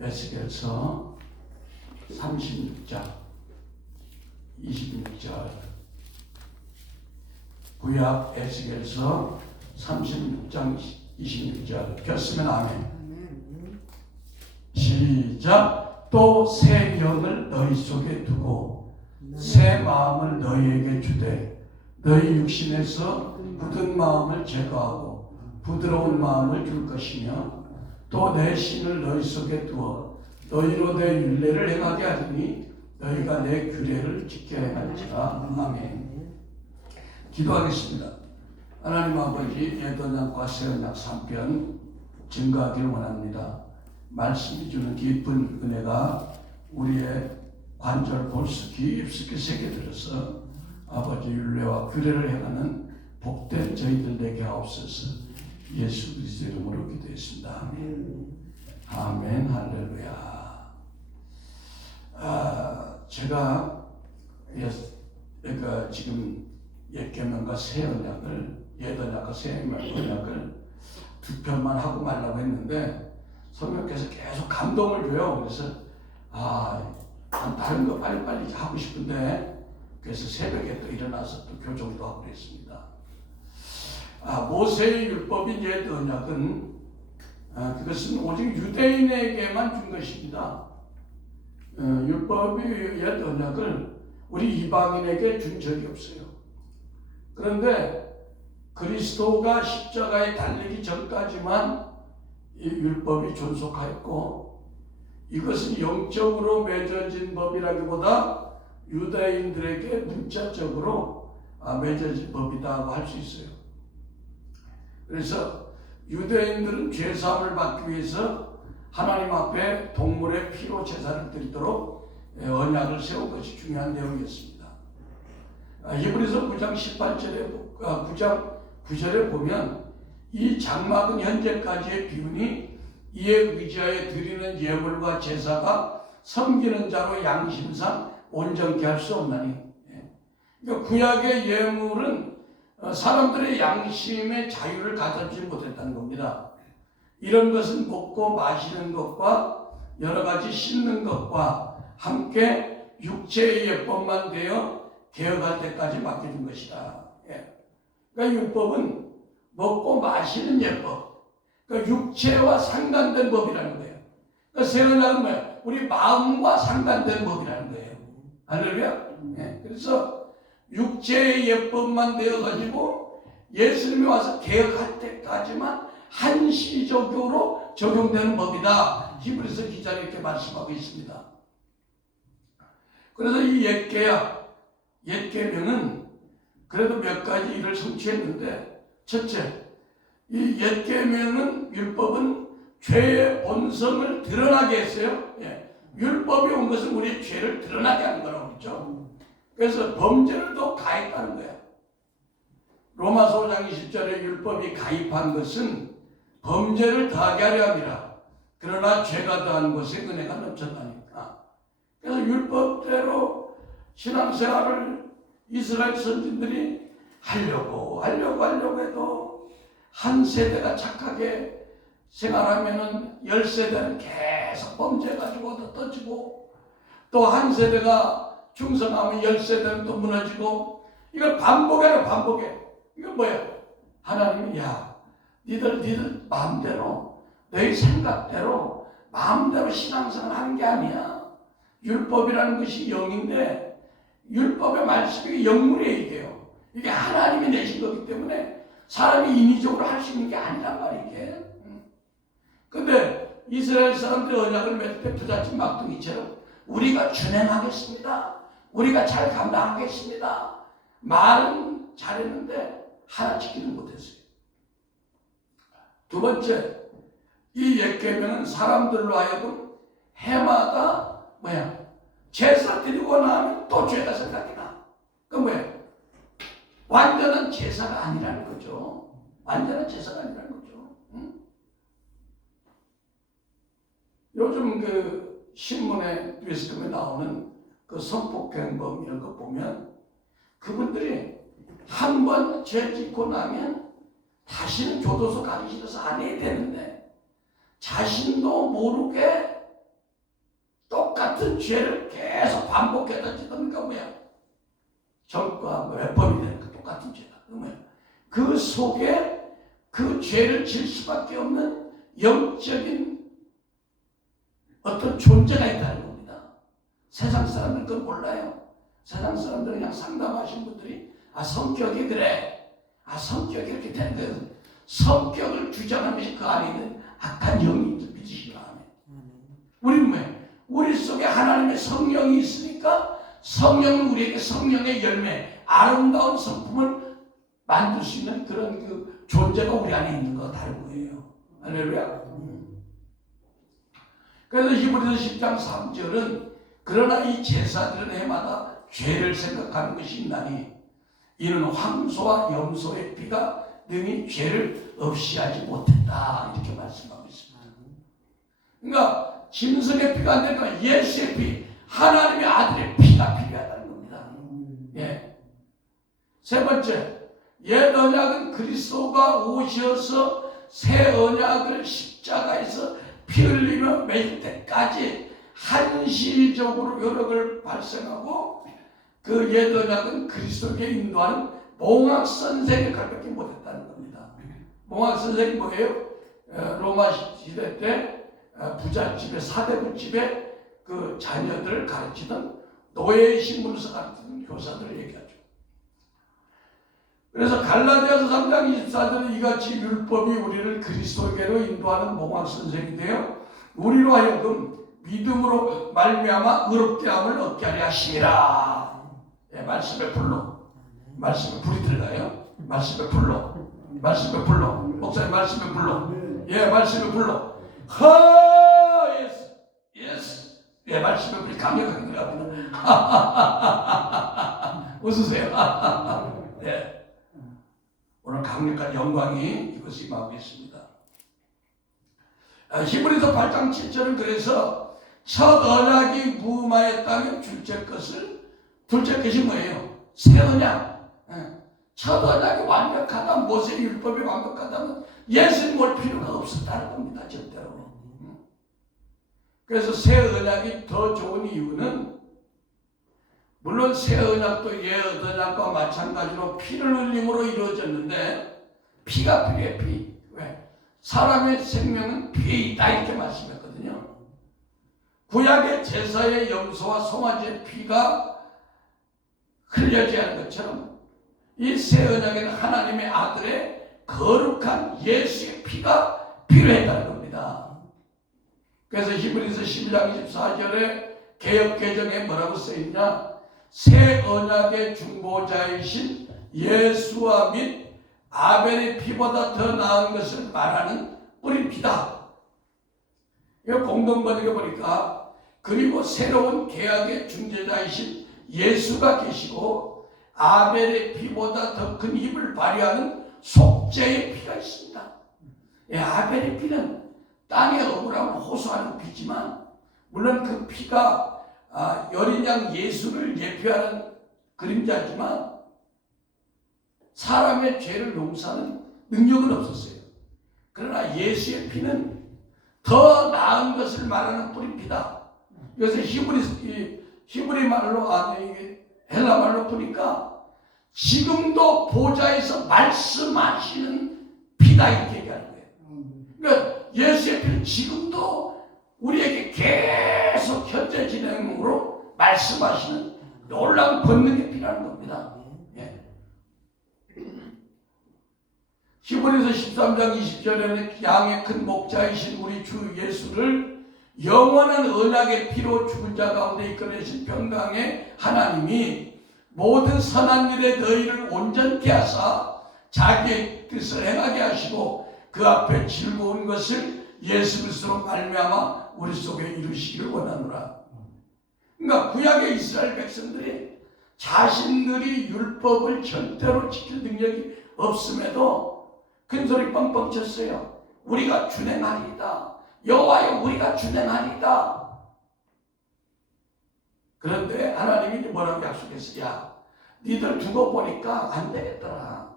에스겔서 36장 26절. 구약 에스겔서 36장 26절. 켰으면 아멘. 시작. 또 새 영을 너희 속에 두고 새 마음을 너희에게 주되 너희 육신에서 굳은 마음을 제거하고 부드러운 마음을 줄 것이며 또 내 신을 너희 속에 두어 너희로 내 율례를 행하게 하리니 너희가 내 규례를 지켜야 할지라. 아멘. 기도하겠습니다. 하나님 아버지, 옛언약과 새언약 3편 증거하기를 원합니다. 말씀이 주는 깊은 은혜가 우리의 관절 골수 깊숙이 새겨들어서 아버지 율례와 규례를 행하는 복된 저희들 되게 하옵소서. 예수 그리스도의 이름으로 기도했습니다. 아멘. 아멘. 할렐루야. 제가 그러니까 지금 옛계명과 새언약을, 옛언약과 새언약을 두 편만 하고 말라고 했는데 성령께서 계속 감동을 줘요. 그래서 난 다른 거 빨리빨리 하고 싶은데, 그래서 새벽에 또 일어나서 또 교정도 하고 그랬습니다. 모세의 율법인 옛 언약은 그것은 오직 유대인에게만 준 것입니다. 율법이 옛 언약을 우리 이방인에게 준 적이 없어요. 그런데 그리스도가 십자가에 달리기 전까지만 이 율법이 존속하였고, 이것은 영적으로 맺어진 법이라기보다 유대인들에게 문자적으로 맺어진 법이라고 할 수 있어요. 그래서 유대인들은 죄사함을 받기 위해서 하나님 앞에 동물의 피로 제사를 드리도록 언약을 세운 것이 중요한 내용이었습니다. 히브리서 9장 18절에 9장 9절에 보면 이 장막은 현재까지의 기운이 이에 의지하여 드리는 예물과 제사가 섬기는 자로 양심상 온전케 할 수 없나니. 그러니까 구약의 예물은 사람들의 양심의 자유를 가져주지 못했다는 겁니다. 이런 것은 먹고 마시는 것과 여러 가지 씻는 것과 함께 육체의 예법만 되어 개혁할 때까지 맡겨준 것이다. 그러니까 율법은 먹고 마시는 예법, 그러니까 육체와 상관된 법이라는 거예요. 그러니까 새언약은 뭐예요? 우리 마음과 상관된 법이라는 거예요. 할렐루야. 그래서 육체의 예법만 되어가지고 예수님이 와서 개혁할 때까지만 한시적으로 적용되는 법이다. 히브리서 기자는 이렇게 말씀하고 있습니다. 그래서 이 옛계약, 옛계명은 그래도 몇 가지 일을 성취했는데, 첫째, 이 옛계명은 율법은 죄의 본성을 드러나게 했어요. 율법이 온 것은 우리의 죄를 드러나게 하는 거라고 그랬죠. 그래서 범죄를 더 가했다는 거야. 로마서 5장 20절에 율법이 가입한 것은 범죄를 더하게 하려 함이라. 그러나 죄가 더한 것에 은혜가 넘쳤다니까. 그래서 율법대로 신앙생활을 이스라엘 선진들이 하려고 해도 한 세대가 착하게 생활하면은 10세대는 계속 범죄해가지고 더 떠지고, 또 한 세대가 충성하면 10세대는 또 무너지고, 이걸 반복해요, 반복해. 이건 뭐야? 하나님이 니들 마음대로, 너희 생각대로, 마음대로 신앙생활 하는 게 아니야. 율법이라는 것이 영인데, 율법의 말씀이 영물이에요, 이게요. 이게 하나님이 내신 거기 때문에 사람이 인위적으로 할 수 있는 게 아니란 말이에요, 이게. 근데 이스라엘 사람들이 언약을 맺을 때 부잣집 막둥이처럼 우리가 준행하겠습니다. 우리가 잘 감당하겠습니다. 말은 잘했는데 하나 지키는 못했어요. 두 번째, 이 옛계명은 사람들로 하여금 해마다 제사 드리고 나면 또 죄가 생각이 나. 그 완전한 제사가 아니라는 거죠. 완전한 제사가 아니라는 거죠. 요즘 그 신문에 뉴스에 나오는 그 성폭행범 이런 거 보면 그분들이 한 번 죄 짓고 나면 다시는 교도소 가기 싫어서 안 해야 되는데 자신도 모르게 같은 죄를 계속 반복해다 지던가 뭐야. 전과 외법이 되는 그 똑같은 죄다. 그 속에 그 죄를 질 수밖에 없는 영적인 어떤 존재가 있다는 겁니다. 세상 사람들은 그걸 몰라요. 세상 사람들은 그냥 상담하신 분들이 성격이 그래. 성격이 이렇게 되는 거예요. 성격을 주장하는 것이 그 안에 있는 악한 영이 믿으시라 하면. 우리는 왜? 우리 속에 하나님의 성령이 있으니까 성령은 우리에게 성령의 열매, 아름다운 성품을 만들 수 있는 그런 그 존재가 우리 안에 있는 거가 다른 거예요. 할렐루야. 그래서 히브리서 10장 3절은 그러나 이 제사들은 해마다 죄를 생각하는 것이 있나니 이는 황소와 염소의 피가 능히 죄를 없이 하지 못했다 이렇게 말씀하고 있습니다. 그러니까 짐승의 피가 안 되니까 예수의 피, 하나님의 아들의 피가 필요하다는 겁니다. 예. 세 번째, 옛 언약은 그리스도가 오셔서 새 언약을 십자가에서 피 흘리며 매일 때까지 한시적으로 여력을 발생하고 그 옛 언약은 그리스도에게 인도하는 몽학 선생의 역할밖에 못했다는 겁니다. 몽학 선생이 뭐예요? 로마 시대 때 부잣집에 사대부집에 그 자녀들을 가르치던 노예 신분에서 가르치는 교사들을 얘기하죠. 그래서 갈라디아서 3장 24절에 이같이 율법이 우리를 그리스도에게로 인도하는 몽학 선생이 되어 우리로 하여금 믿음으로 말미암아 의롭게 함을 얻게 하려 하시니라. 예, 말씀의 불로, 말씀의 불이 들어가요. 말씀의 불로, 말씀의 불로, 목사님 말씀의 불로, 예, 말씀의 불로. 예스, 예스, 예, 말씀의 불이 강력하게 들어갑니다. 웃으세요. 예, 오늘 강력한 영광이 이것이 임하고 있습니다. 히브리서 8장 7절은 그래서 첫 언약이 무마했다면 둘째 것이 뭐예요? 새 언약. 첫 언약이 완벽하다, 모세의 율법이 완벽하다면 예수님 올 필요가 없었다는 겁니다. 절대로. 그래서 새 언약이 더 좋은 이유는 물론 새 언약도 옛 언약과 마찬가지로 피를 흘림으로 이루어졌는데 피가 필요해. 피. 왜? 사람의 생명은 피에 있다 이렇게 말씀했거든요. 구약의 제사의 염소와 송아지의 피가 흘려져야 하는 것처럼 이 새 언약에는 하나님의 아들의 거룩한 예수의 피가 필요했다는 겁니다. 그래서 히브리서 11장 24절에 개역개정에 뭐라고 써있냐? 새 언약의 중보자이신 예수와 및 아벨의 피보다 더 나은 것을 말하는 뿌린 피다. 이거 공동번역에 보니까 그리고 새로운 계약의 중재자이신 예수가 계시고 아벨의 피보다 더 큰 힘을 발휘하는 속죄의 피가 있습니다. 예, 아벨의 피는 땅의 억울함을 호소하는 피지만 물론 그 피가 여린 양 예수를 예표하는 그림자지만 사람의 죄를 용서하는 능력은 없었어요. 그러나 예수의 피는 더 나은 것을 말하는 뿌린 피다. 그래서 히브리 말로 헬라 말로 보니까 지금도 보좌에서 말씀하시는 피다 이렇게 얘기하는 거예요. 그러니까 예수의 피는 지금도 우리에게 계속 현재 진행으로 말씀하시는 놀라운 권능의 피라는 겁니다. 예. 히브리서 13장 20절에는 양의 큰 목자이신 우리 주 예수를 영원한 언약의 피로 죽은 자 가운데 이끌어내신 평강의 하나님이 모든 선한 일에 너희를 온전케 하사 자기의 뜻을 행하게 하시고 그 앞에 즐거운 것을 예수 그리스도로 말미암아 우리 속에 이루시기를 원하노라. 그러니까 구약의 이스라엘 백성들이 자신들이 율법을 절대로 지킬 능력이 없음에도 큰소리 뻥뻥 쳤어요. 우리가 준행하리이다. 여호와여 우리가 준행하리이다. 그런데 하나님이 뭐라고 약속했어요? 야, 니들 두고 보니까 안 되겠더라.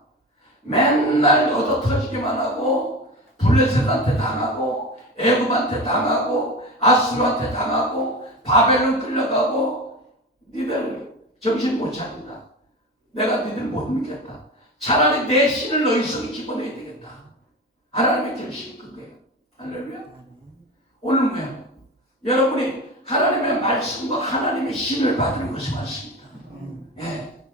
맨날 얻어 터지기만 하고 블레셋한테 당하고 애굽한테 당하고 아수르한테 당하고 바벨론 끌려가고 니들 정신 못 차린다. 내가 니들 못 믿겠다. 차라리 내 신을 너희 속에 집어넣어야 되겠다. 하나님의 결심이 그거예요. 할렐루야. 오늘 뭐야? 여러분이 하나님의 말씀과 하나님의 신을 받는 것이 맞습니다. 예.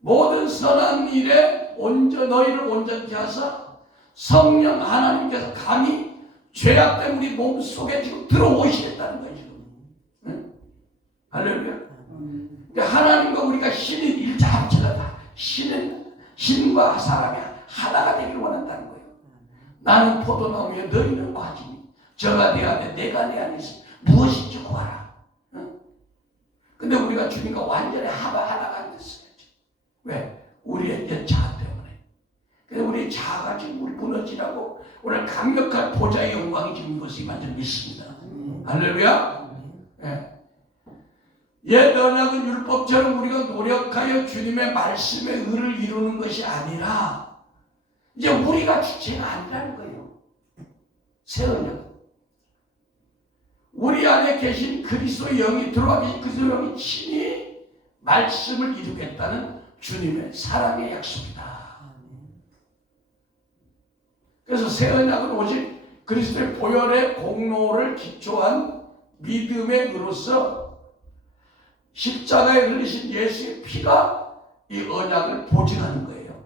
모든 선한 일에 너희를 온전케 하사 성령 하나님께서 감히 죄악된 우리 몸 속에 지금 들어오시겠다는 거예요. 응? 할렐루야. 그러니까 하나님과 우리가 신인 일자합체가 다 신과 사람이 하나가 되길 원한다는 거예요. 나는 포도나무에 너희는 과즙이 저가 내 안에 내가 내 안에 있으면 무엇인지 구하라. 응? 근데 우리가 주님과 완전히 하나가 안 됐어요. 왜? 우리의 옛 자아 때문에. 그래서 우리 자아가 지금 우리 무너지라고 오늘 강력한 보좌의 영광이 지금 이것을 완전 믿습니다. 할렐루야. 예. 옛 언약은 율법처럼 우리가 노력하여 주님의 말씀의 의를 이루는 것이 아니라 이제 우리가 주체가 아니라는 거예요. 새 언약. 우리 안에 계신 그리스도의 영이 들어와 계신 그리스도의 영이 친히 말씀을 이루겠다는 주님의 사랑의 약속이다. 그래서 새 언약은 오직 그리스도의 보혈의 공로를 기초한 믿음의 의로서 십자가에 흘리신 예수의 피가 이 언약을 보증하는 거예요.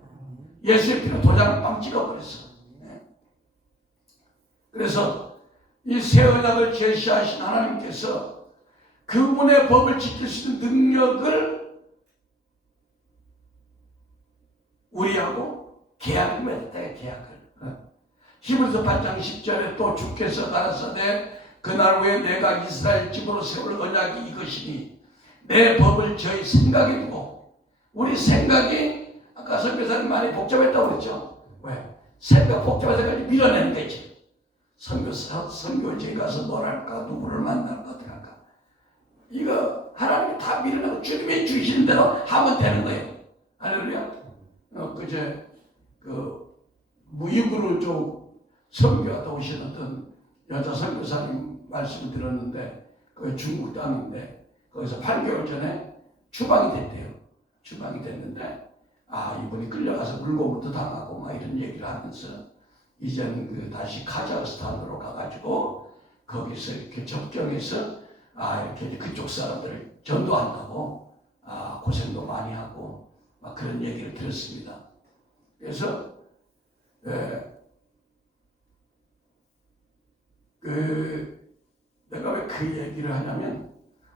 예수의 피로 도장을 빵 찍어버렸어. 그래서 이 새 언약을 제시하신 하나님께서 그분의 법을 지킬 수 있는 능력을 우리하고 계약을 맺었다. 계약을. 히브리서 8장 10절에 또 주께서 가라사대 그날 후에 내가 이스라엘 집으로 세울 언약이 이것이니 내 법을 저희 생각에 두고 우리 생각이 아까 선교사님 많이 복잡했다고 그랬죠. 왜? 생각 복잡해서 밀어내는 거지. 선교지에 가서 뭘 할까? 누구를 만날까? 어떻게 할까? 이거 하나님이 다 밀어내고 주님이 주시는 대로 하면 되는 거예요. 할렐루야. 그제 무이브르 쪽 선교하다 오신 어떤 여자 선교사님 말씀을 들었는데 그 중국 땅인데 거기서 8개월 전에 추방이 됐대요. 추방이 됐는데 이분이 끌려가서 물고기도 당하고 막 이런 얘기를 하면서 이제는 다시 카자흐스탄으로 가가지고 거기서 이렇게 접경해서 이렇게 그쪽 사람들을 전도한다고 고생도 많이 하고 막 그런 얘기를 들었습니다. 그래서 내가 왜 그 얘기를 하냐면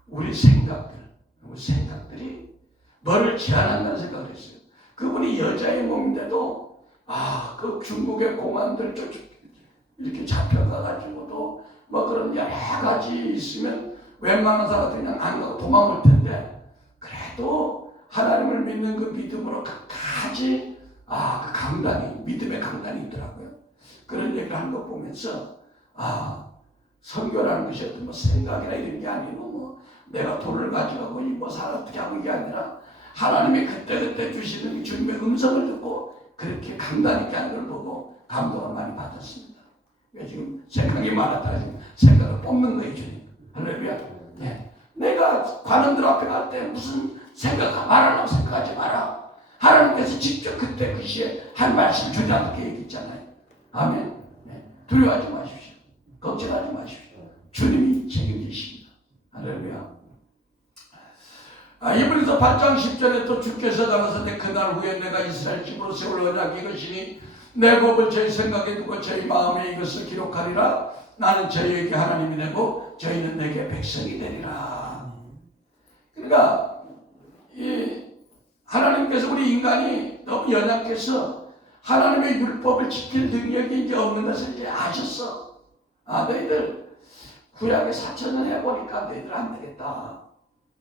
우리 생각들이 뭐를 제한한다는 생각을 했어요. 그분이 여자의 몸인데도 그 중국의 공안들 이렇게 잡혀가가지고도 뭐 그런 여러 가지 있으면 웬만한 사람들이 그냥 안 가고 도망올 텐데 그래도 하나님을 믿는 그 믿음으로 끝까지 그 강단이 믿음의 강단이 있더라고요. 그런 얘기를 한 거 보면서 선교라는 것이 어떤 뭐 생각이나 이런 게 아니고 뭐 내가 돈을 가져가고 뭐 사람 어떻게 하고 이게 아니라 하나님이 그때그때 주시는 주님의 음성을 듣고 그렇게 강단 있게 하는 걸 보고 감동을 많이 받았습니다. 지금 생각이 많았다가 지금 생각을 뽑는 거예요, 주님. 할렐루야. 네. 내가 관원들 앞에 갈 때 무슨 말하려고 생각하지 마라. 하나님께서 직접 그때 그 시에 한 말씀 주장하게 얘기했잖아요. 아멘. 네. 두려워하지 마십시오. 걱정하지 마십시오. 주님이 책임지십니다. 할렐루야. 히브리서 8장 10절에 또 주께서 가라사대 그날 후에 내가 이스라엘 집으로 세울 언약이 이것이니 내 법을 저희 생각에 두고 저희 마음에 이것을 기록하리라. 나는 저희에게 하나님이 되고 저희는 내게 백성이 되리라. 그러니까 하나님께서 우리 인간이 너무 연약해서 하나님의 율법을 지킬 능력이 이제 없는 것을 이제 아셨어. 너희들 구약에 4,000년 해보니까 너희들 안 되겠다.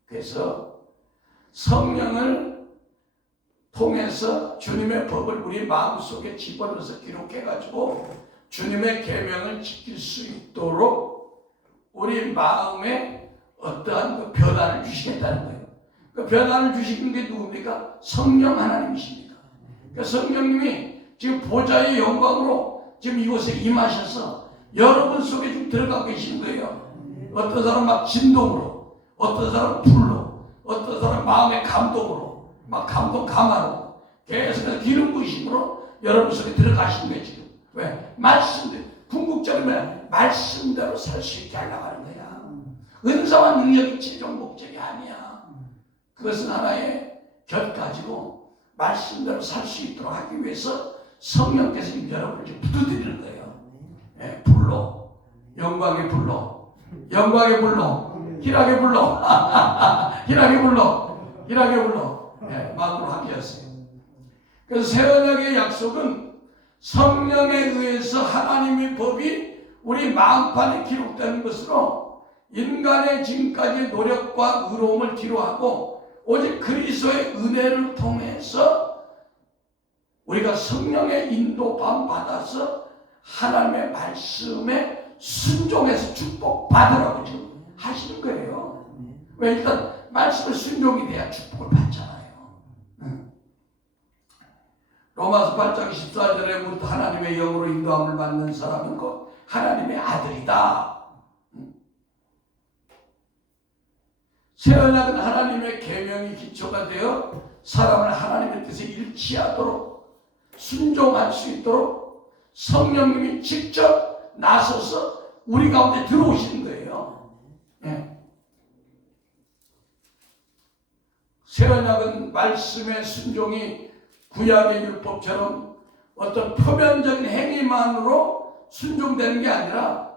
그래서 성령을 통해서 주님의 법을 우리 마음속에 집어넣어서 기록해가지고 주님의 계명을 지킬 수 있도록 우리 마음에 어떠한 그 변화를 주시겠다는 거예요. 그 변화를 주시는 게 누굽니까? 성령 하나님이십니다. 그러니까 성령님이 지금 보좌의 영광으로 지금 이곳에 임하셔서 여러분 속에 지금 들어가고 계시는 거예요. 어떤 사람 막 진동으로, 어떤 사람 불로, 어떤 사람 마음의 감동으로, 막 감동 감화로 계속 기름 부으심으로 여러분 속에 들어가시는 거예요 지금. 왜? 말씀대로, 궁극적이면 말씀대로 살 수 있게 하려고 하는 거야. 은사와 능력이 최종 목적이 아니야. 그것은 하나의 곁 가지고 말씀대로 살 수 있도록 하기 위해서 성령께서 여러분을 부두드리는 거예요. 예, 불로, 영광의 불로, 영광의 불로, 희락의 불로, 희락의 불로, 희락의 불로, 예, 마음으로 하게 하세요. 그래서 새 언약의 약속은 성령에 의해서 하나님의 법이 우리 마음판에 기록되는 것으로 인간의 지금까지의 노력과 의로움을 뒤로하고 오직 그리스도의 은혜를 통해서 우리가 성령의 인도함 받아서 하나님의 말씀에 순종해서 축복받으라고 지금 하시는 거예요. 왜? 일단 말씀에 순종이 돼야 축복을 받잖아요. 로마서 8장 14절에 무릇 하나님의 영으로 인도함을 받는 사람은 곧 하나님의 아들이다. 새 언약은 하나님의 계명이 기초가 되어 사람을 하나님의 뜻에 일치하도록 순종할 수 있도록 성령님이 직접 나서서 우리 가운데 들어오시는 거예요. 예. 새 언약은 말씀의 순종이 구약의 율법처럼 어떤 표면적인 행위만으로 순종되는 게 아니라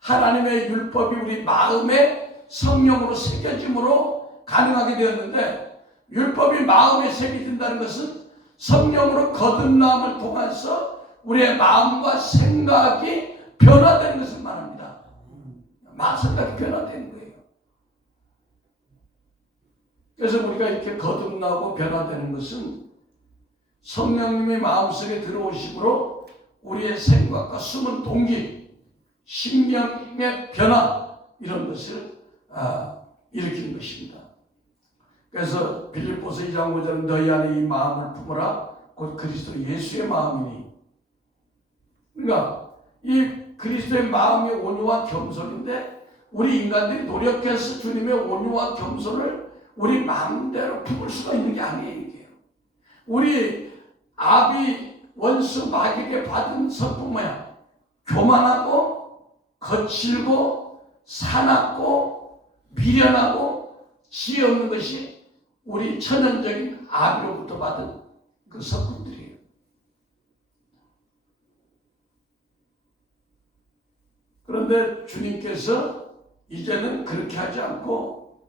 하나님의 율법이 우리 마음에 성령으로 새겨짐으로 가능하게 되었는데, 율법이 마음에 새겨진다는 것은 성령으로 거듭남을 통해서 우리의 마음과 생각이 변화되는 것을 말합니다. 마음 생각이 변화되는 거예요. 그래서 우리가 이렇게 거듭나고 변화되는 것은 성령님의 마음속에 들어오심으로 우리의 생각과 숨은 동기, 심령의 변화, 이런 것을 일으키는 것입니다. 그래서 빌립보서 2장 5절은 너희 안에 이 마음을 품어라 곧 그리스도 예수의 마음이니. 그러니까 이 그리스도의 마음이 온유와 겸손인데 우리 인간들이 노력해서 주님의 온유와 겸손을 우리 마음대로 품을 수가 있는 게 아니에요. 이게 우리 아비 원수 마귀에게 받은 성품 뭐야? 교만하고 거칠고 사납고 미련하고 지혜 없는 것이 우리 천연적인 아비로부터 받은 그 성품들이에요. 그런데 주님께서 이제는 그렇게 하지 않고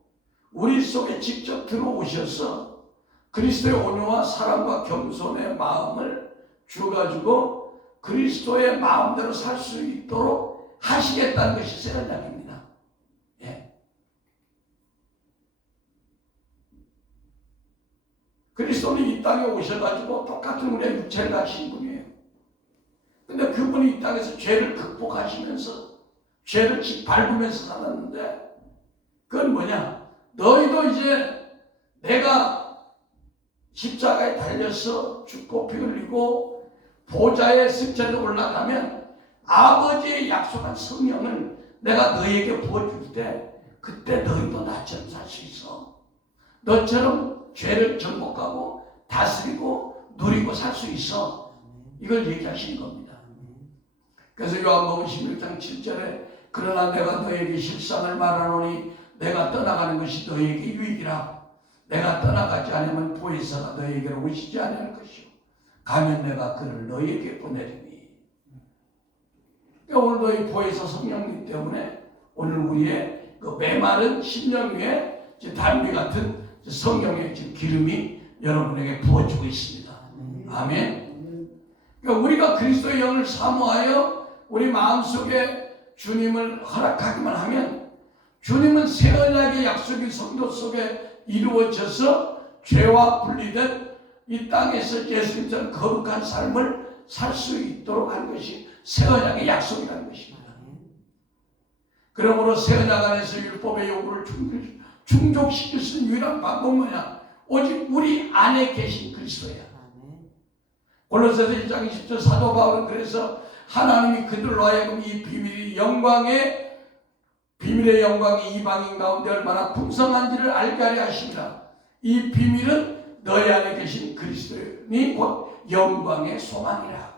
우리 속에 직접 들어오셔서 그리스도의 온유와 사랑과 겸손의 마음을 주어가지고 그리스도의 마음대로 살 수 있도록 하시겠다는 것이 새 언약입니다. 예. 그리스도는 이 땅에 오셔가지고 똑같은 우리의 육체를 가신 분이에요. 근데 그분이 이 땅에서 죄를 극복하시면서 죄를 밟으면서 살았는데, 그건 뭐냐? 너희도 이제 내가 십자가에 달려서 죽고 피 흘리고 보좌의 승천에 올라가면 아버지의 약속한 성령을 내가 너희에게 부어줄 때 그때 너희도 나처럼 살 수 있어. 너처럼 죄를 정복하고 다스리고 누리고 살 수 있어. 이걸 얘기하시는 겁니다. 그래서 요한복음 16장 7절에 그러나 내가 너에게 실상을 말하노니 내가 떠나가는 것이 너에게 유익이라. 내가 떠나가지 않으면 보혜사가 너에게로 오시지 않을 것이요 가면 내가 그를 너에게 보내리니. 그러니까 오늘도 이 보혜사 성령님 때문에 오늘 우리의 그 메마른 심령 위에 달미 같은 성령의 기름이 여러분에게 부어지고 있습니다. 아멘. 그러니까 우리가 그리스도의 영을 사모하여 우리 마음속에 주님을 허락하기만 하면 주님은 새 언약의 약속이 성도 속에 이루어져서 죄와 분리된 이 땅에서 예수님처럼 거룩한 삶을 살 수 있도록 한 것이 새 언약의 약속이라는 것입니다. 그러므로 새 언약 안에서 율법의 요구를 충족시킬 수 있는 유일한 방법은 뭐냐? 오직 우리 안에 계신 그리스도야. 골로새서 1장 20절 사도 바울은 그래서 하나님이 그들로 하여금 이 비밀이 영광의 비밀의 영광이 이방인 가운데 얼마나 풍성한지를 알게 하려 하십니다. 이 비밀은 너희 안에 계신 그리스도니 곧 영광의 소망이라.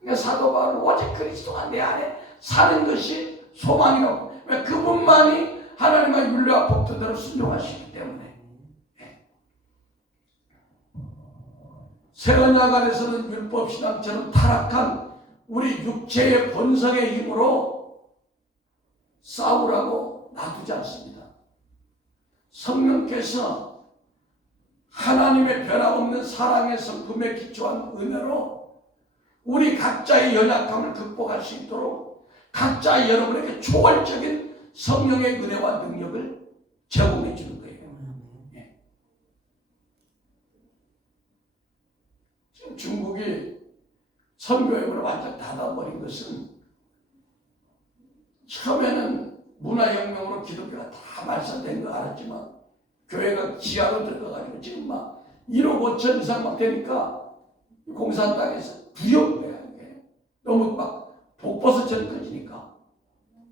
그러니까 사도 바울은 오직 그리스도가 내 안에 사는 것이 소망이라고. 왜? 그분만이 하나님의 윤례와 법도대로 순종하시기 때문에. 새 언약 안에서는 율법신앙처럼 타락한 우리 육체의 본성의 힘으로 싸우라고 놔두지 않습니다. 성령께서 하나님의 변함없는 사랑의 성품에 기초한 은혜로 우리 각자의 연약함을 극복할 수 있도록 각자 여러분에게 초월적인 성령의 은혜와 능력을 제공해 주는 거예요. 지금 중국이 선교역을 완전 닫아버린 것은 처음에는 문화혁명으로 기독교가 다 말살된 거 알았지만 교회가 지하로 들어가가지고 지금 막 1억 5천 이상 막 되니까 공산당에서 두려운 거야. 이게. 너무 막 복버섯처럼 커지니까.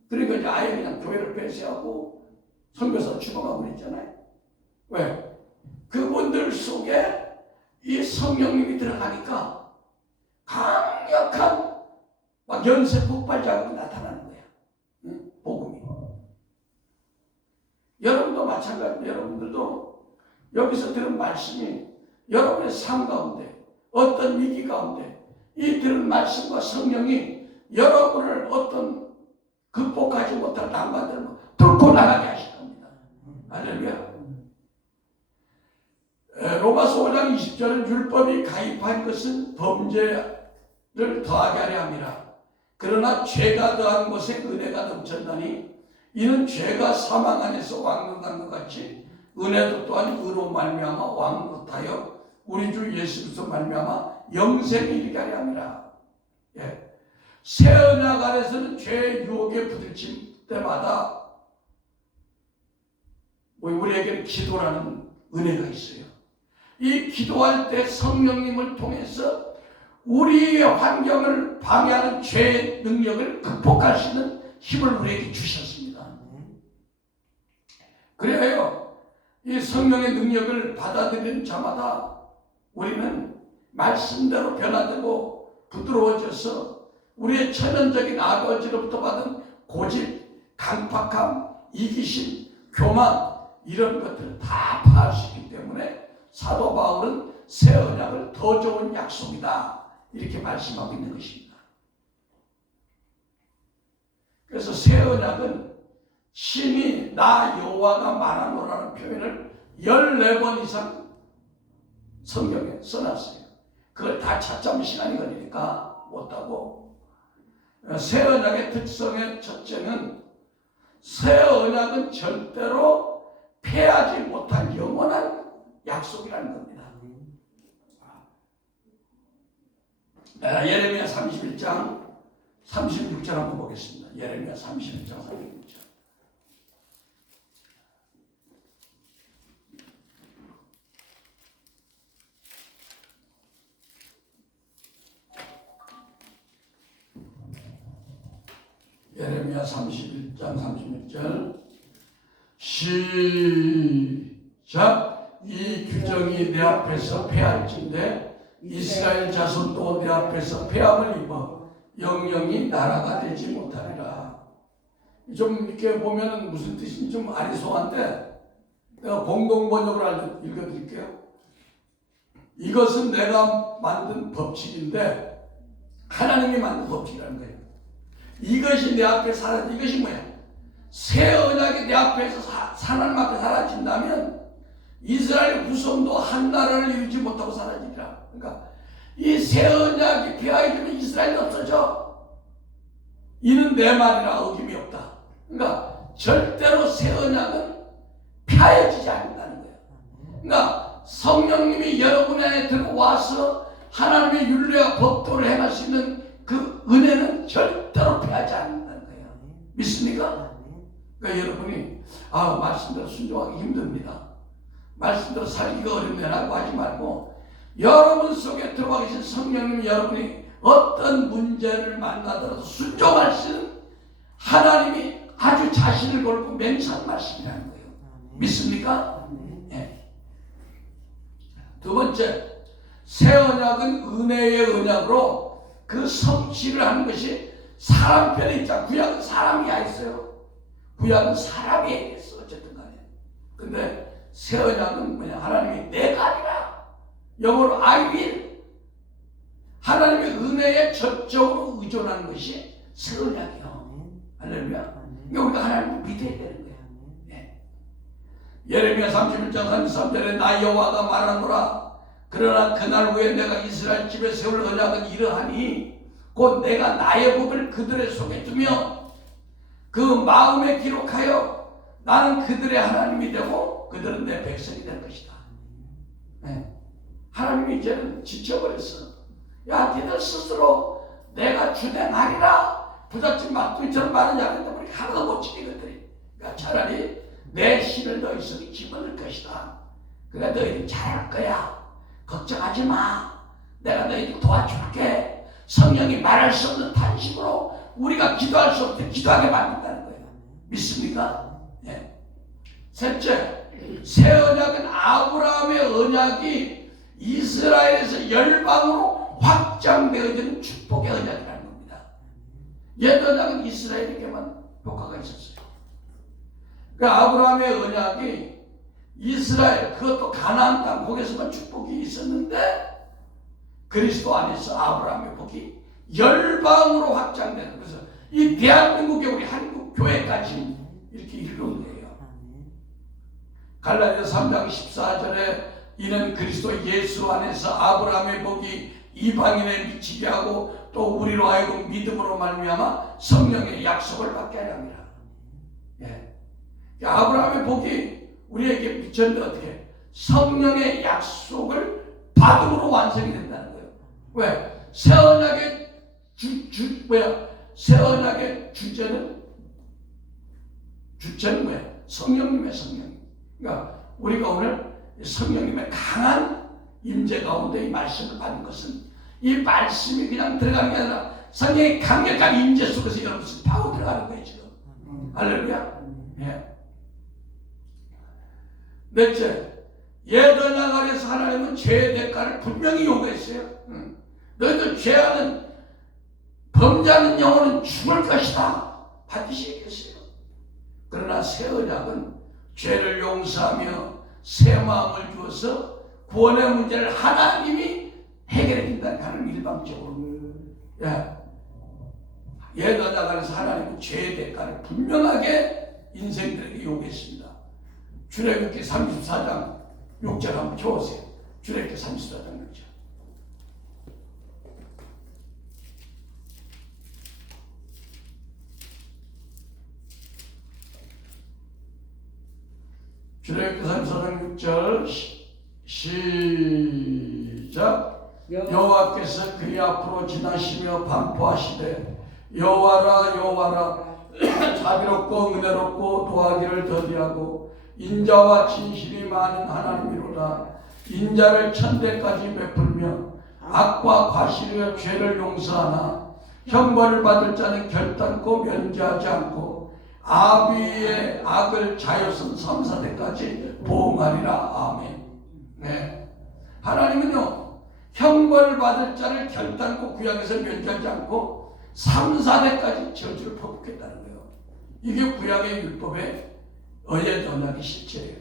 그러니까 이제 아예 그냥 교회를 폐쇄하고 선교사 추방하고 그랬잖아요. 왜? 그분들 속에 이 성령님이 들어가니까 강력한 막 연쇄 폭발 자극이 나타나는 거야. 응? 복음이. 여러분도 마찬가지입니다. 여러분들도 여기서 들은 말씀이 여러분의 삶 가운데 어떤 위기 가운데 이 들은 말씀과 성령이 여러분을 어떤 극복하지 못할 난관들을 뚫고 나가게 하실 겁니다. 할렐루야. 로마서 5장 20절은 율법이 가입한 것은 범죄를 더하게 하려 함이라. 그러나 죄가 더한 것에 은혜가 넘쳤나니 이는 죄가 사망 안에서 왕노한 것 같이 은혜도 또한 의로 말미암아 왕노하여 우리 주 예수 그리스도 말미암아 영생에 이르게 하려 함이라. 예. 새 언약 안에서는 죄의 유혹에 부딪힐 때마다 우리에게는 기도라는 은혜가 있어요. 이 기도할 때 성령님을 통해서 우리의 환경을 방해하는 죄의 능력을 극복할 수 있는 힘을 우리에게 주셨습니다. 그래요. 이 성령의 능력을 받아들이는 자마다 우리는 말씀대로 변화되고 부드러워져서 우리의 천연적인 아버지로부터 받은 고집, 강팍함, 이기심, 교만 이런 것들을 다 파할 수 있기 때문에 사도 바울은 새 언약을 더 좋은 약속이다 이렇게 말씀하고 있는 것입니다. 그래서 새 언약은 신이 나 여호와가 말하노라는 표현을 14번 이상 성경에 써놨어요. 그걸 다 찾자면 시간이 걸리니까 못하고, 새 언약의 특성의 첫째는 새 언약은 절대로 패하지 못할 영원한 약속이라는 겁니다. 예레미야 31장 36절 한번 보겠습니다. 예레미야 31장 36절. 예레미야 31장 36절 시작. 이 규정이 내 앞에서 패할진대 이스라엘 자손도 내 앞에서 패함을 입어 영영이 나라가 되지 못하리라. 좀 이렇게 보면은 무슨 뜻인지 좀 아리송한데 내가 공동번역을 읽어드릴게요. 이것은 내가 만든 법칙인데 하나님이 만든 법칙이라는 거예요. 이것이 내 앞에 사라진 이것이 뭐야? 새 언약이 내 앞에서 하나님 앞에 사라진다면 이스라엘 후손도 한 나라를 이루지 못하고 사라지리라. 그러니까 이 새 언약이 폐하해지면 이스라엘이 없어져. 이는 내 말이라 어김이 없다. 그러니까 절대로 새 언약은 폐하해지지 않는다는 거예요. 그러니까 성령님이 여러분 안에 들어와서 하나님의 율례와 법도를 행할 수 있는 그 은혜는 절대로 폐하지 않는다는 거예요. 믿습니까? 그러니까 여러분이 말씀대로 순종하기 힘듭니다. 말씀대로 살기가 어렵네라고 하지 말고 여러분 속에 들어와 계신 성령님이 여러분이 어떤 문제를 만나더라도 순종할 수 있는 하나님이 아주 잘 자신을 걸고 맹세한 말씀이라는 거예요. 믿습니까? 네. 두 번째, 새 언약은 은혜의 언약으로 그 성취를 하는 것이 사람 편에 있자. 구약은 사람이 있어요. 구약은 사람이 있어. 어쨌든 간에. 근데 새 언약은 뭐냐? 하나님이 내가 아니라, 영어로 I will. 하나님의 은혜에 전적으로 의존하는 것이 새 언약이요. 할렐루야. 그러니까 우리가 하나님을 믿어야 되는 거야. 네. 예레미야 31장 33절에 나 여호와가 말하노라. 그러나 그날 후에 내가 이스라엘 집에 세울 언약은 이러하니 곧 내가 나의 법을 그들의 속에 두며 그 마음에 기록하여 나는 그들의 하나님이 되고 그들은 내 백성이 될 것이다. 네. 하나님이 이제는 지쳐버렸어. 야, 니들 스스로 내가 주행하리라 부잣집 막둥이처럼 말하지 않는데 우리 하나도 못 지키거든. 그러니까 차라리 내 신을 너희 속에 집어넣을 것이다. 그러니까 너희들이 잘할 거야. 걱정하지 마. 내가 너희들 도와줄게. 성령이 말할 수 없는 탄식으로 우리가 기도할 수 없게 기도하게 만든다는 거예요. 믿습니까? 네. 셋째, 새 언약은 아브라함의 언약이 이스라엘에서 열방으로 확장되어지는 축복의 언약이라는 겁니다. 옛 언약은 이스라엘에게만 효과가 있었어요. 그러니까 아브라함의 언약이 이스라엘, 그것도 가나안 땅, 거기서만 축복이 있었는데 그리스도 안에서 아브라함의 복이 열방으로 확장되는, 그래서 이 대한민국의 우리 한국 교회까지 이렇게 이르는 거예요. 갈라디아 3장 14절에 이는 그리스도 예수 안에서 아브라함의 복이 이방인에 미치게 하고 또 우리로 하여금 믿음으로 말미암아 성령의 약속을 받게 하려 함이라. 예. 아브라함의 복이 우리에게 미쳤는데 어떻게? 성령의 약속을 받음으로 완성이 된다는 거예요. 왜? 새 언약의 새 언약의 주제는 뭐예요? 성령님의 성령. 그러니까 우리가 오늘 성령님의 강한 임재 가운데 이 말씀을 받은 것은 이 말씀이 그냥 들어가는 게 아니라 성령의 강력한 임재 속에서 여러분 파고 들어가는 거예요 지금. 할렐루야. 예. 넷째, 옛 언약 아래서 하나님은 죄의 대가를 분명히 요구했어요. 너희들 죄하는 범죄하는 영혼은 죽을 것이다. 반드시 얘기했어요. 그러나 새 언약은 죄를 용서하며 새 마음을 주어서 구원의 문제를 하나님이 해결해 준다는 하나님 일방적으로. 예. 옛 언약 안에서 하나님은 죄의 대가를 분명하게 인생들에게 요구했습니다. 출애굽기 34장 6절 한번 펴보세요. 출애굽기 34장 6절. 출애굽기 34장 6절 시작. 여호와께서 그의 앞으로 지나시며 반포하시되 여호와라 여호와라 자비롭고 은혜롭고 도하기를 더디하고 인자와 진실이 많은 하나님이로다. 인자를 천대까지 베풀며 악과 과실의 죄를 용서하나 형벌을 받을 자는 결단코 면제하지 않고 아비의 악을 자여선 3, 4대까지 보응하리라. 아멘. 네. 하나님은요 형벌을 받을 자를 결단코 구약에서 면제하지 않고 3, 4대까지 저주를 퍼붓겠다는 거예요. 이게 구약의 율법의 옛 언약의 실체예요.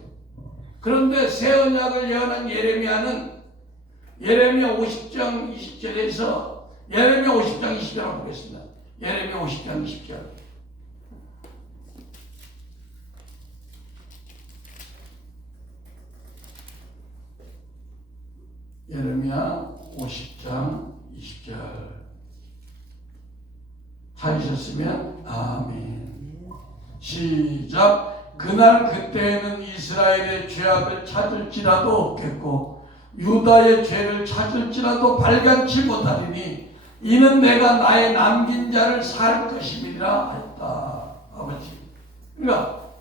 그런데 새 언약을 예언한 예레미야는 예레미야 50장 20절에서 예레미야 50장 20절을 보겠습니다. 예레미야 50장 20절. 예레미야 50장 20절. 찾으셨으면 아멘. 시작. 그날 그때에는 이스라엘의 죄악을 찾을지라도 없겠고 유다의 죄를 찾을지라도 발견치 못하리니 이는 내가 나의 남긴 자를 살 것임이라 했다. 아버지. 그러니까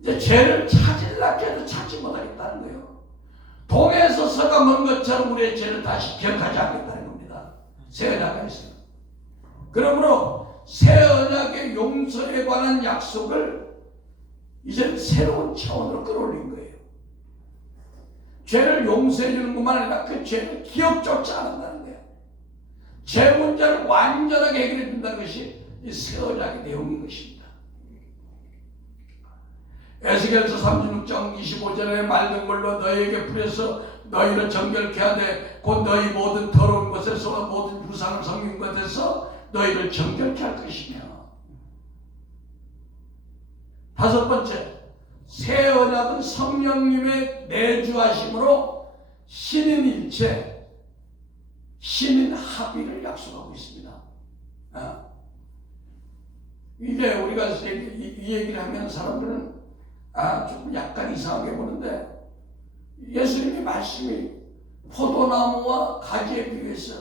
이제 죄를 찾으려고 해도 찾지 못하겠다는 거예요. 동에서 서가 먼 것처럼 우리의 죄를 다시 기억하지 않겠다는 겁니다. 새 언약에 있어요. 그러므로 새 언약의 용서에 관한 약속을 이제 새로운 차원으로 끌어올린 거예요. 죄를 용서해 주는 것만 아니라 그 죄를 기억조차 안 한다는 거예요. 죄 문제를 완전하게 해결해 준다는 것이 이 새 언약의 내용인 것입니다. 에스겔서 36장 25절에 맑은 물로 너희에게 뿌려서 너희를 정결케 하되 곧 너희 모든 더러운 것에서 모든 부상을 섬긴 것에서 너희를 정결케 할 것이며. 다섯 번째, 새 언약은 성령님의 내주하심으로 신인 일체, 신인 합의를 약속하고 있습니다. 이제 우리가 이 얘기를 하면 사람들은 조금 약간 이상하게 보는데, 예수님의 말씀이 포도나무와 가지에 비유해서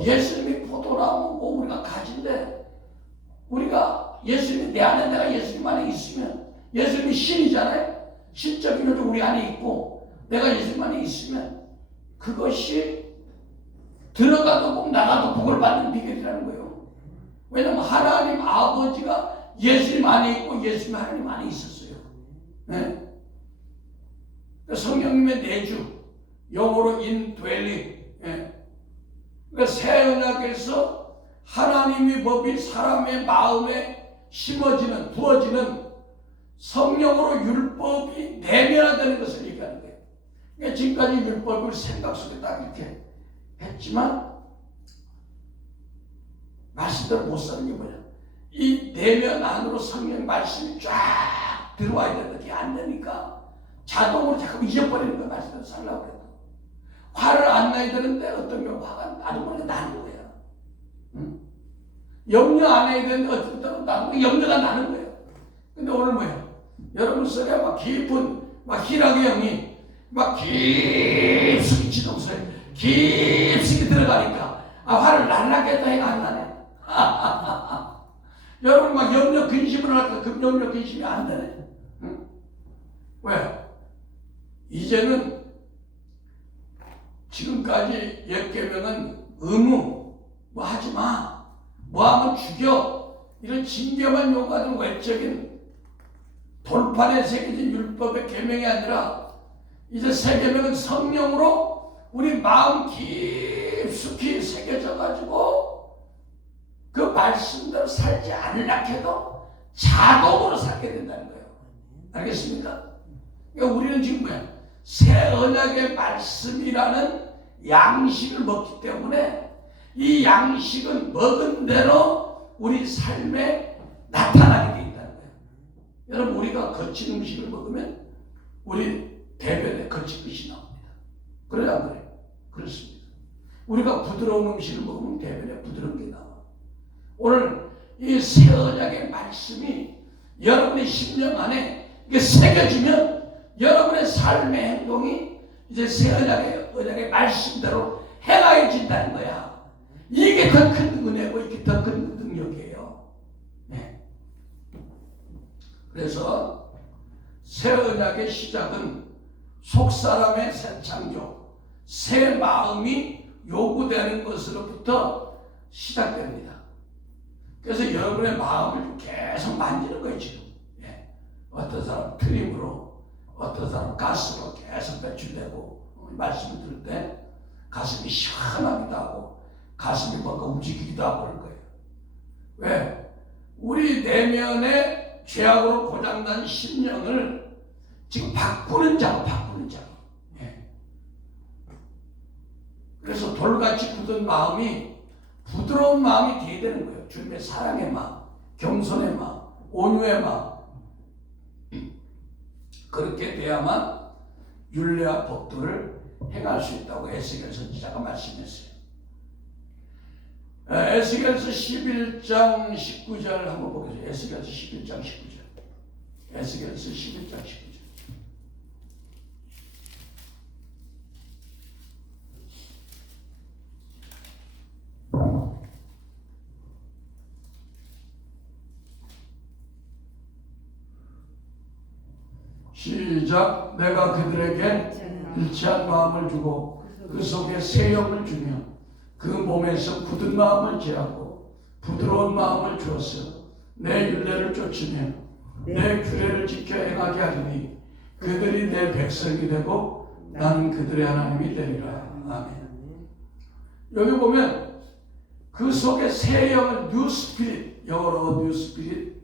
예수님이 포도나무고 우리가 가지인데, 우리가 예수님이 내 안에, 내가 예수님 안에 있으면 예수님이 신이잖아요. 신적인 것도 우리 안에 있고 내가 예수님 안에 있으면 그것이 들어가도 복 나가도 복을 받는 비결이라는 거예요. 왜냐하면 하나님 아버지가 예수님 안에 있고 예수님 하나님 안에 있었어요. 네? 성령님의 내주, 영어로 indwelling. 그러니까 새 언약에서 하나님의 법이 사람의 마음에 심어지는, 부어지는 성령으로 율법이 내면화되는 것을 얘기하는 거예요. 그러니까 지금까지 율법을 생각 속에 딱 이렇게 했지만 말씀대로 못 사는 게 뭐냐? 이 내면 안으로 성령 말씀이 쫙 들어와야 되는데 그게 안 되니까 자동으로 자꾸 잊어버리는 거야. 말씀대로 살라고 해도 화를 안 나야 되는데 어떤 경우 화가 나도 모르게 나는 거야. 응? 염려 안 해야 되는데 어떤 때는 나도 염려가 나는 거예요. 근데 오늘 뭐야? 여러분 속에 막 깊은 막 희락의 영이 막 깊숙이 지동소에 깊숙이 들어가니까 화를 날라게 해도 해가 안 나네. 여러분 막 염려 근심을 할까? 염려 근심이 안 되네. 응? 왜? 이제는 지금까지 옛 계명은 의무, 뭐 하지 마, 뭐 하면 죽여, 이런 징계만 요구하는 외적인 돌판에 새겨진 율법의 계명이 아니라 이제 새 계명은 성령으로 우리 마음 깊숙이 새겨져 가지고 그 말씀대로 살지 않으려 해도 자동으로 살게 된다는 거예요. 알겠습니까? 그러니까 우리는 지금 뭐야? 새 언약의 말씀이라는 양식을 먹기 때문에 이 양식은 먹은 대로 우리 삶에 나타나게 되어 있다는 거예요. 여러분 우리가 거친 음식을 먹으면 우리 대변에 거친 것이 나옵니다. 그래요 안 그래요? 그렇습니다. 우리가 부드러운 음식을 먹으면 대변에 부드러운 게 나와. 오늘 이 새 언약의 말씀이 여러분의 심령 안에 이게 새겨지면 여러분의 삶의 행동이 이제 새 언약의 말씀대로 행하여진다는 거야. 이게 더 큰 은혜고 이게 더 큰 능력이에요. 네. 그래서 새 언약의 시작은 속사람의 새 창조, 새 마음이 요구되는 것으로부터 시작됩니다. 그래서 여러분의 마음을 계속 만지는 거예요 지금. 예. 어떤 사람 트림으로, 어떤 사람 가스로 계속 배출되고 말씀을 들을 때 가슴이 시원하기도 하고 가슴이 뭔가 움직이기도 하고 그럴 거예요. 왜? 우리 내면의 죄악으로 고장난 심령을 지금 바꾸는 작업. 예. 그래서 돌같이 굳은 마음이 부드러운 마음이 되어야 되는 거예요. 주님의 사랑의 마음, 겸손의 마음, 온유의 마음. 그렇게 돼야만 율례와 법도를 행할 수 있다고 에스겔 선지자가 말씀했어요. 에스겔서 11장 19절 한번 보겠습니다. 에스겔서 11장 19절. 에스겔서 11장 19절. 시작. 내가 그들에게 일치한 마음을 주고 그 속에 새 영을 주며 그 몸에서 굳은 마음을 제하고 부드러운 마음을 주었어. 내 율례를 쫓으며 내 규례를 규례를 지켜 행하게 하리니 그들이 내 백성이 되고 나는 그들의 하나님이 되리라. 아멘. 여기 보면 그 속에 새 영을 뉴 스피릿, 영어로 뉴 스피릿,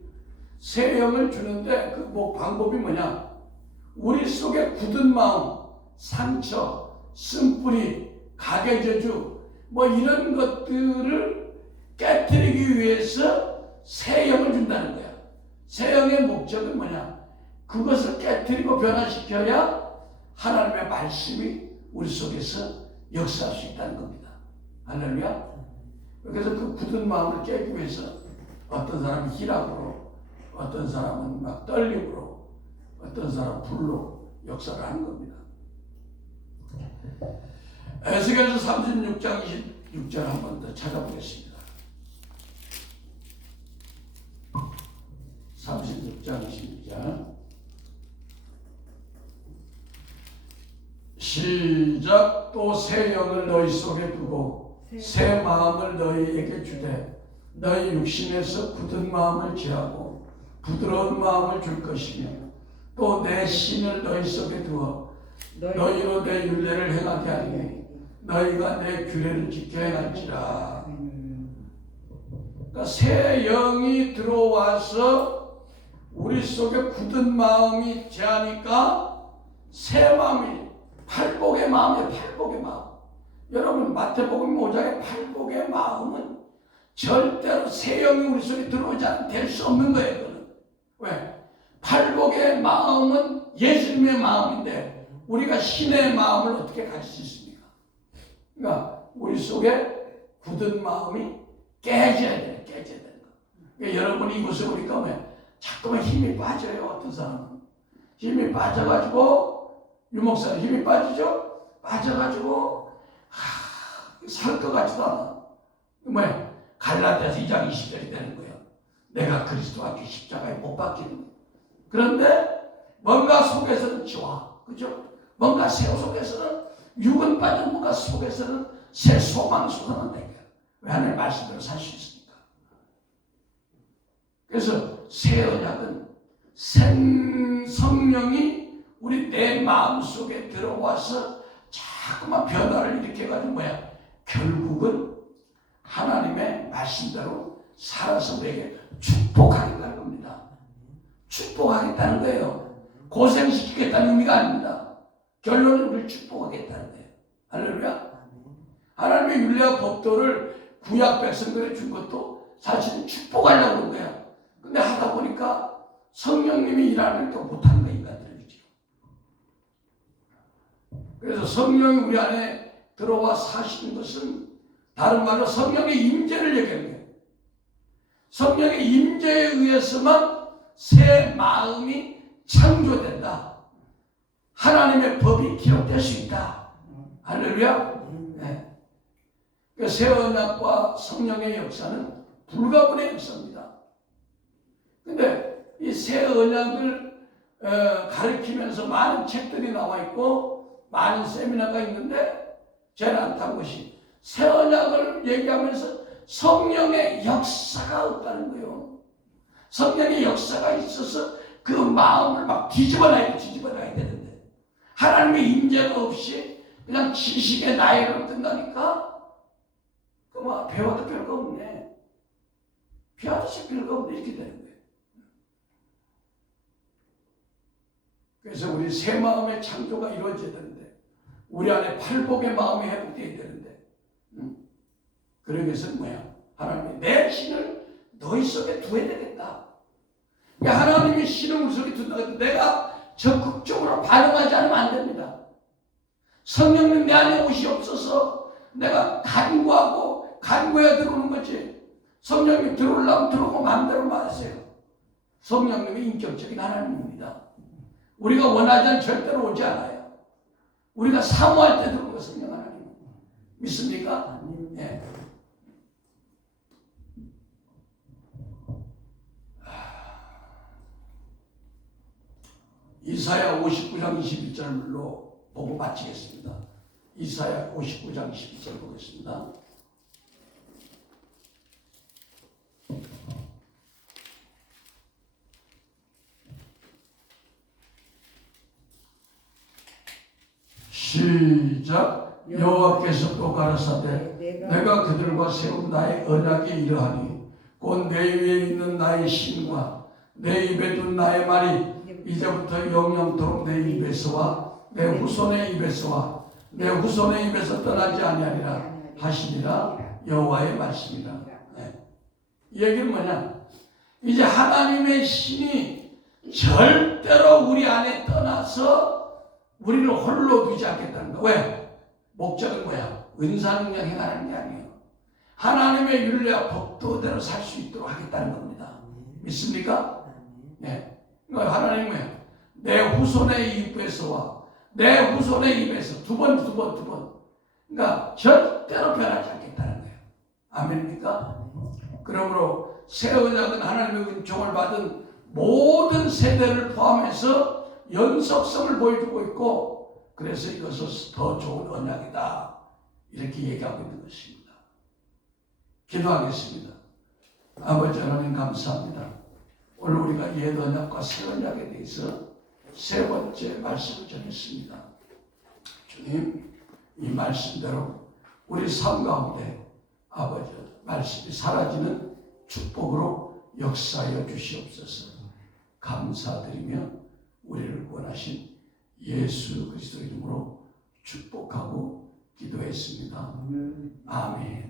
새 영을 주는데 그 뭐 방법이 뭐냐? 우리 속에 굳은 마음, 상처, 쓴뿌리, 가계저주 뭐 이런 것들을 깨뜨리기 위해서 새 영을 준다는 거야. 새 영의 목적은 뭐냐? 그것을 깨뜨리고 변화시켜야 하나님의 말씀이 우리 속에서 역사할 수 있다는 겁니다. 할렐루야. 그래서 그 굳은 마음을 깨기 위해서 어떤 사람은 희락으로, 어떤 사람은 막 떨림으로, 어떤 사람은 불로 역사를 하는 겁니다. 에스겔서 36장 26절 한 번 더 찾아보겠습니다. 36장 26절 시작. 또 새 영을 너희 속에 두고 새 마음을 너희에게 주되 너희 육신에서 굳은 마음을 제하고 부드러운 마음을 줄 것이며 또 내 신을 너희 속에 두어 너희로 내 율례를 행하게 하리니 너희가 내 규례를 지켜 행할지라. 그러니까 새 영이 들어와서 우리 속에 굳은 마음이 제하니까 새 마음이 팔복의 마음이에요. 팔복의 마음. 여러분 마태복음 5장의 팔복의 마음은 절대로 새 영이 우리 속에 들어오지 않으면 될 수 없는 거예요. 그거는. 왜? 팔복의 마음은 예수님의 마음인데 우리가 신의 마음을 어떻게 가질 수 있습니까? 그러니까 우리 속에 굳은 마음이 깨져야 돼요. 깨져야 되는 거. 그러니까 여러분이 이것을 보니까 왜? 자꾸만 힘이 빠져요. 어떤 사람은. 힘이 빠져가지고 유목사는 힘이 빠지죠? 빠져가지고 살 것 같지도 않아. 뭐야? 갈라디아서 2장 20절이 되는 거예요. 내가 그리스도와 함께 십자가에 못 박히는 거예요. 그런데 뭔가 속에서는 좋아. 그죠? 뭔가 새 속에서는 육은 빠진 뭔가 속에서는 새 소망 솟아난다. 왜 하나님의 말씀대로 살 수 있으니까. 그래서 새 언약은 성령이 우리 내 마음속에 들어와서 자꾸만 변화를 일으켜가지고 뭐야? 결국은 하나님의 말씀대로 살아서 우리에게 축복하겠다는 겁니다. 축복하겠다는 거예요. 고생시키겠다는 의미가 아닙니다. 결론은 우리를 축복하겠다는 거예요. 할렐루야. 하나님의 율례와 법도를 구약 백성들에 준 것도 사실은 축복하려고 그런 거야. 근데 하다 보니까 성령님이 일하는 걸 또 못하는 거야, 인간들이. 그래서 성령이 우리 안에 들어와 사시는 것은 다른 말로 성령의 임재를 얘기하는 거예요. 성령의 임재에 의해서만 새 마음이 창조된다. 하나님의 법이 기록될 수 있다. 할렐루야. 네. 그러니까 새 언약과 성령의 역사는 불가분의 역사입니다. 근데 이 새 언약을 가르치면서 많은 책들이 나와 있고 많은 세미나가 있는데 제일 안타까운 것이 새 언약을 얘기하면서 성령의 역사가 없다는 거예요. 성령의 역사가 있어서 그 마음을 막 뒤집어놔야 되는데 하나님의 임재가 없이 그냥 지식의 나이로 끝나니까 그만 배워도 별거 없네. 배워도 별거 없네. 이렇게 되는 거예요. 그래서 우리 새 마음의 창조가 이루어져야 되는데 우리 안에 팔복의 마음이 회복되어야 되는데 그러기 위해서는 뭐야? 하나님이 내 신을 너희 속에 두어야 되겠다. 하나님의 신을 우리 속에 둔다고 해도 내가 적극적으로 반응하지 않으면 안 됩니다. 성령님 내 안에 오시옵소서 내가 간구해야 들어오는 거지. 성령님 들어오려면 들어오고 마음대로 말하세요. 성령님이 인격적인 하나님입니다. 우리가 원하지 않으면 절대로 오지 않아요. 우리가 사모할 때 들어오는 성령 하나님. 믿습니까? 네. 이사야 59장 21절로 보고 마치겠습니다. 이사야 59장 21절 보겠습니다. 시작. 여호와께서 또 가라사대 내가 그들과 세운 나의 언약이 이러하니 곧 내 위에 있는 나의 신과 내 입에 둔 나의 말이 이제부터 영영토록 내 입에서와 내 후손의 입에서와 내 후손의 입에서 떠나지 아니하리라 하시니라. 여호와의 말씀이라. 네. 이 얘기는 뭐냐? 이제 하나님의 신이 절대로 우리 안에 떠나서 우리를 홀로 두지 않겠다는 거야. 왜? 목적은 뭐야? 은사능력 행하는 게 아니에요. 하나님의 윤례와 법도대로 살 수 있도록 하겠다는 겁니다. 믿습니까? 네. 그러니까 하나님은 뭐야? 내 후손의 입에서와 내 후손의 입에서 두 번. 그러니까 절대로 변하지 않겠다는 거예요. 아멘입니까? 그러므로 새 언약은 하나님의 은총을 받은 모든 세대를 포함해서 연속성을 보여주고 있고, 그래서 이것은 더 좋은 언약이다 이렇게 얘기하고 있는 것입니다. 기도하겠습니다. 아버지 하나님 감사합니다. 오늘 우리가 옛 언약과 새 언약에 대해서 세 번째 말씀을 전했습니다. 주님, 이 말씀대로 우리 삶 가운데 아버지 말씀이 사라지는 축복으로 역사하여 주시옵소서. 감사드리며 우리를 원하신 예수 그리스도 이름으로 축복하고 기도했습니다. 아멘.